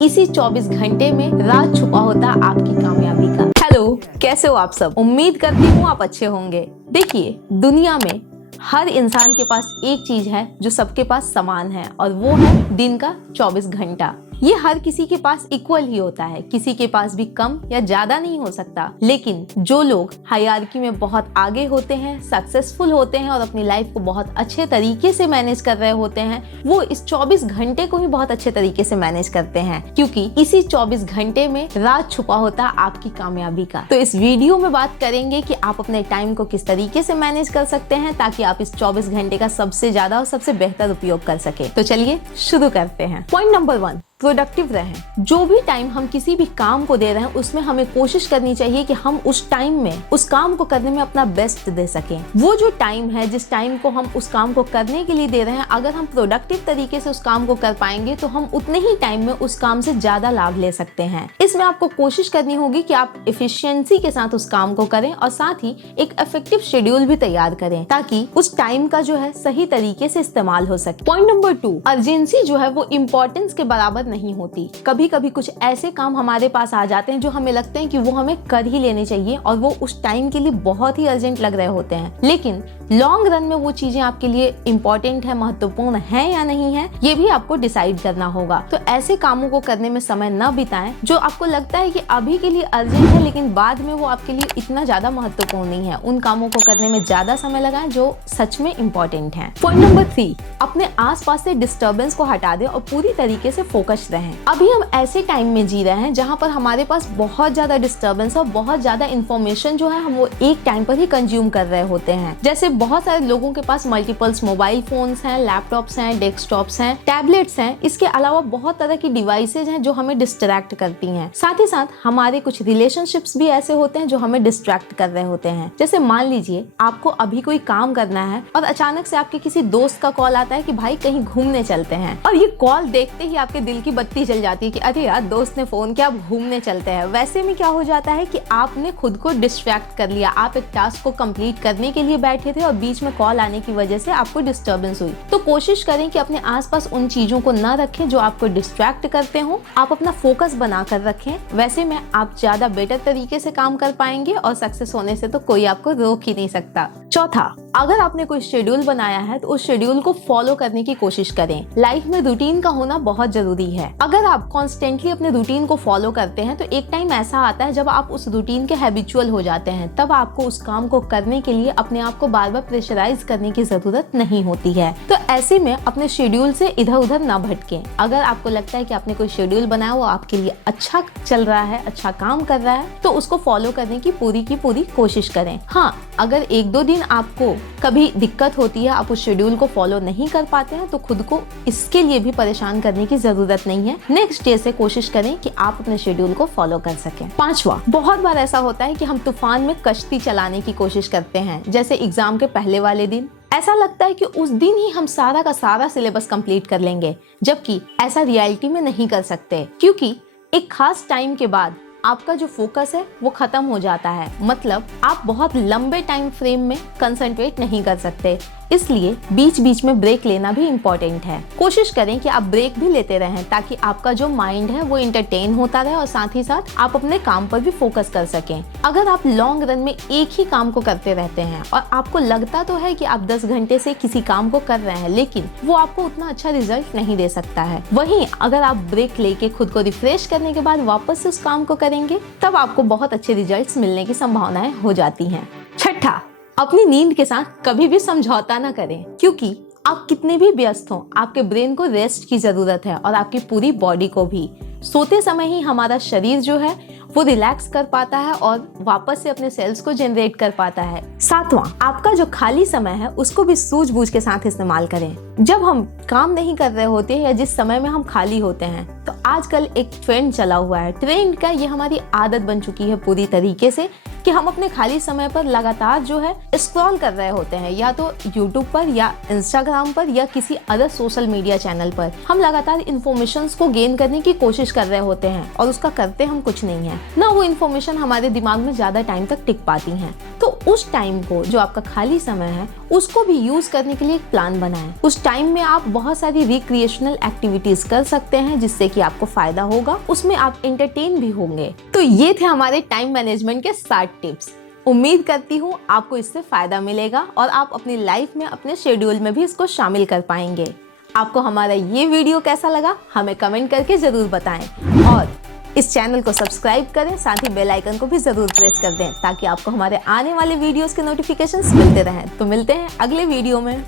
इसी 24 घंटे में राज छुपा होता आपकी कामयाबी का। हेलो, कैसे हो आप सब? उम्मीद करती हूँ आप अच्छे होंगे। देखिए, दुनिया में हर इंसान के पास एक चीज है जो सबके पास समान है और वो है दिन का 24 घंटा। ये हर किसी के पास इक्वल ही होता है, किसी के पास भी कम या ज्यादा नहीं हो सकता। लेकिन जो लोग हायरार्की में बहुत आगे होते हैं, सक्सेसफुल होते हैं और अपनी लाइफ को बहुत अच्छे तरीके से मैनेज कर रहे होते हैं, वो इस 24 घंटे को ही बहुत अच्छे तरीके से मैनेज करते हैं, क्योंकि इसी 24 घंटे में राज छुपा होता आपकी कामयाबी का। तो इस वीडियो में बात करेंगे कि आप अपने टाइम को किस तरीके से मैनेज कर सकते हैं ताकि आप इस 24 घंटे का सबसे ज्यादा और सबसे बेहतर उपयोग कर सके। तो चलिए शुरू करते हैं। पॉइंट नंबर 1, प्रोडक्टिव रहें। जो भी टाइम हम किसी भी काम को दे रहे हैं उसमें हमें कोशिश करनी चाहिए कि हम उस टाइम में उस काम को करने में अपना बेस्ट दे सकें। वो जो टाइम है, जिस टाइम को हम उस काम को करने के लिए दे रहे हैं, अगर हम प्रोडक्टिव तरीके से उस काम को कर पाएंगे तो हम उतने ही टाइम में उस काम से ज्यादा लाभ ले सकते हैं। इसमें आपको कोशिश करनी होगी कि आप एफिशिएंसी के साथ उस काम को करें और साथ ही एक इफेक्टिव शेड्यूल भी तैयार करें ताकि उस टाइम का जो है सही तरीके से इस्तेमाल हो सके। पॉइंट नंबर 2, अर्जेंसी जो है वो इम्पोर्टेंस के बराबर नहीं होती। कभी कभी कुछ ऐसे काम हमारे पास आ जाते हैं जो हमें लगते हैं कि वो हमें कर ही लेने चाहिए और वो उस टाइम के लिए बहुत ही अर्जेंट लग रहे होते हैं, लेकिन लॉन्ग रन में वो चीजें आपके लिए इम्पोर्टेंट है, महत्वपूर्ण है या नहीं है, ये भी आपको डिसाइड करना होगा। तो ऐसे कामों को करने में समय न बिताएं जो आपको लगता है कि अभी के लिए अर्जेंट है लेकिन बाद में वो आपके लिए इतना ज्यादा महत्वपूर्ण नहीं है। उन कामों को करने में ज्यादा समय लगाएं जो सच में इम्पोर्टेंट है। पॉइंट नंबर 3, अपने आसपास से डिस्टर्बेंस को हटा दें और पूरी तरीके से फोकस रहें। अभी हम ऐसे टाइम में जी रहे हैं जहाँ पर हमारे पास बहुत ज्यादा डिस्टर्बेंस और बहुत ज्यादा इन्फॉर्मेशन जो है हम वो एक टाइम पर ही कंज्यूम कर रहे होते हैं। जैसे बहुत सारे लोगों के पास मल्टीपल्स मोबाइल फोन्स हैं, लैपटॉप्स हैं, डेस्कटॉप्स हैं, टैबलेट्स हैं। इसके अलावा बहुत तरह की डिवाइसेज हैं जो हमें डिस्ट्रैक्ट करती हैं। साथ ही साथ हमारे कुछ रिलेशनशिप्स भी ऐसे होते हैं जो हमें डिस्ट्रैक्ट कर रहे होते हैं। जैसे मान लीजिए आपको अभी कोई काम करना है और अचानक से आपके किसी दोस्त का कॉल आता है कि भाई कहीं घूमने चलते हैं, और ये कॉल देखते ही आपके दिल की बत्ती जल जाती है कि अरे यार दोस्त ने फोन किया, अब घूमने चलते हैं। वैसे में क्या हो जाता है कि आपने खुद को डिस्ट्रैक्ट कर लिया। आप एक टास्क को कंप्लीट करने के लिए बैठे थे और बीच में कॉल आने की वजह से आपको डिस्टर्बेंस हुई। तो कोशिश करें कि अपने आसपास उन चीजों को न रखें जो आपको डिस्ट्रैक्ट करते हो। आप अपना फोकस बनाकर रखें। वैसे में आप ज्यादा बेटर तरीके से काम कर पाएंगे और सक्सेस होने से तो कोई आपको रोक ही नहीं सकता। चौथा, अगर आपने कोई शेड्यूल बनाया है तो उस शेड्यूल को फॉलो करने की कोशिश करें। लाइफ में रूटीन का होना बहुत जरूरी है। अगर आप कॉन्स्टेंटली अपने रूटीन को फॉलो करते हैं तो एक टाइम ऐसा आता है जब आप उस रूटीन के हैबिचुअल हो जाते हैं। तब आपको उस काम को करने के लिए अपने आप को बार बार प्रेशराइज करने की जरूरत नहीं होती है। तो ऐसे में अपने शेड्यूल से इधर उधर ना भटकें। अगर आपको लगता है कि आपने कोई शेड्यूल बनाया वो आपके लिए अच्छा चल रहा है, अच्छा काम कर रहा है, तो उसको फॉलो करने की पूरी कोशिश करें। हाँ, अगर 1-2 दिन आपको कभी दिक्कत होती है, आप उस शेड्यूल को फॉलो नहीं कर पाते हैं, तो खुद को इसके लिए भी परेशान करने की जरूरत नहीं है। नेक्स्ट डे से कोशिश करें कि आप अपने शेड्यूल को फॉलो कर सकें। 5वां, बहुत बार ऐसा होता है कि हम तूफान में कश्ती चलाने की कोशिश करते हैं। जैसे एग्जाम के पहले वाले दिन ऐसा लगता है कि उस दिन ही हम सारा का सारा सिलेबस कंप्लीट कर लेंगे, जबकि ऐसा रियलिटी में नहीं कर सकते, क्योंकि एक खास टाइम के बाद आपका जो फोकस है वो खत्म हो जाता है। मतलब आप बहुत लंबे टाइम फ्रेम में कंसंट्रेट नहीं कर सकते। इसलिए बीच बीच में ब्रेक लेना भी इम्पोर्टेंट है। कोशिश करें कि आप ब्रेक भी लेते रहें ताकि आपका जो माइंड है वो इंटरटेन होता रहे और साथ ही साथ आप अपने काम पर भी फोकस कर सकें। अगर आप लॉन्ग रन में एक ही काम को करते रहते हैं और आपको लगता तो है कि आप 10 घंटे से किसी काम को कर रहे हैं, लेकिन वो आपको उतना अच्छा रिजल्ट नहीं दे सकता है। वहीं अगर आप ब्रेक लेके खुद को रिफ्रेश करने के बाद वापस से उस काम को करेंगे, तब आपको बहुत अच्छे रिजल्ट्स मिलने की संभावनाएं हो जाती हैं। छठा, अपनी नींद के साथ कभी भी समझौता ना करें, क्योंकि आप कितने भी व्यस्त हो, आपके ब्रेन को रेस्ट की जरूरत है और आपकी पूरी बॉडी को भी। सोते समय ही हमारा शरीर जो है वो रिलैक्स कर पाता है और वापस से अपने सेल्स को जनरेट कर पाता है। 7वां, आपका जो खाली समय है उसको भी सूझबूझ के साथ इस्तेमाल करें। जब हम काम नहीं कर रहे होते हैं या जिस समय में हम खाली होते हैं, तो आजकल एक ट्रेंड चला हुआ है। ट्रेंड का ये हमारी आदत बन चुकी है पूरी तरीके से कि हम अपने खाली समय पर लगातार जो है स्क्रॉल कर रहे होते हैं, या तो यूट्यूब पर या इंस्टाग्राम पर या किसी अदर सोशल मीडिया चैनल पर। हम लगातार इन्फॉर्मेशन को गेन करने की कोशिश कर रहे होते हैं और उसका करते हम कुछ नहीं है ना। वो इन्फॉर्मेशन हमारे दिमाग में ज्यादा टाइम तक टिक पाती है। तो उस टाइम को, जो आपका खाली समय है, उसको भी यूज करने के लिए एक प्लान बनाएं। उस टाइम में आप बहुत सारी रिक्रिएशनल एक्टिविटीज कर सकते हैं जिससे कि आपको फायदा होगा, उसमें आप एंटरटेन भी होंगे। तो ये थे हमारे टाइम मैनेजमेंट के 7 टिप्स। उम्मीद करती हूँ आपको इससे फायदा मिलेगा और आप अपनी लाइफ में, अपने शेड्यूल में भी इसको शामिल कर पाएंगे। आपको हमारा ये वीडियो कैसा लगा हमें कमेंट करके जरूर बताएं और इस चैनल को सब्सक्राइब करें, साथ ही बेल आइकन को भी जरूर प्रेस कर दें ताकि आपको हमारे आने वाले वीडियोस के नोटिफिकेशंस मिलते रहें। तो मिलते हैं अगले वीडियो में।